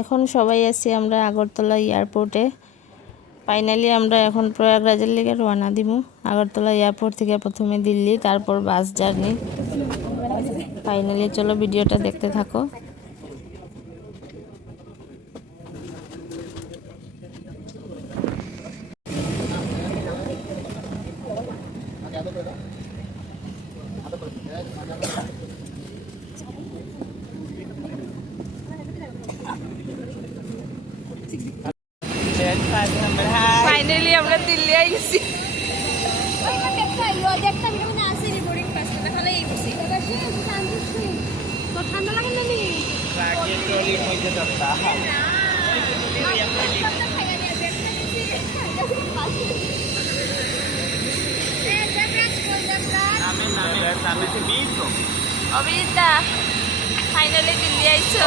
এখন সবাই আছি আমরা আগরতলা এয়ারপোর্টে। ফাইনালি আমরা এখন প্রয়াগরাজের লেগে রওনা দিব। আগরতলা এয়ারপোর্ট থেকে প্রথমে দিল্লি, তারপর বাস জার্নি। ফাইনালি চলো ভিডিওটা দেখতে থাকো। ফাইনালি আমরা দিল্লি আই গেছি। ঠান্ডা লাগে না? অবিতা ফাইনালি দিল্লি আইছো।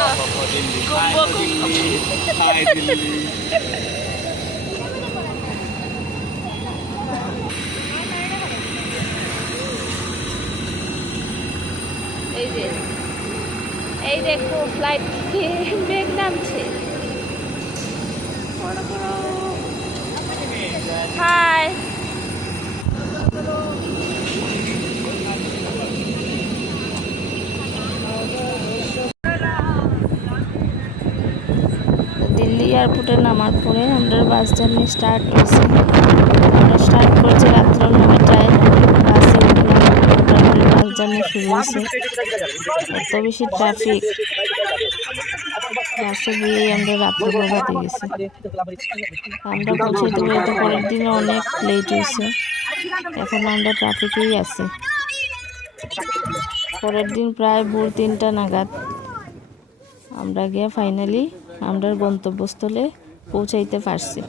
এই দেখো ফ্লাইট বেগ নামছে। হাই দিল্লি এয়ারপোর্টে নামার পরে আমরা বাস জার্নি স্টার্ট হয়েছে। আমরা স্টার্ট করছি রাত্র 9টায়। বাসে উঠলাম, তারপরে বাস জার্নি শুরু হয়েছে। এত বেশি ট্রাফিক, বাসে গিয়ে আমরা রাত্র প্রভাতে গেছি। আমরা পৌঁছাইতে পৌঁছাইতে পরের দিনে অনেক লেট হয়েছে। এখন আমরা ট্রাফিকেই আছি। পরের দিন প্রায় ভোর 3টা নাগাদ আমরা গিয়ে ফাইনালি আমরা গন্তব্যস্থলে পৌঁছাইতে পারছি।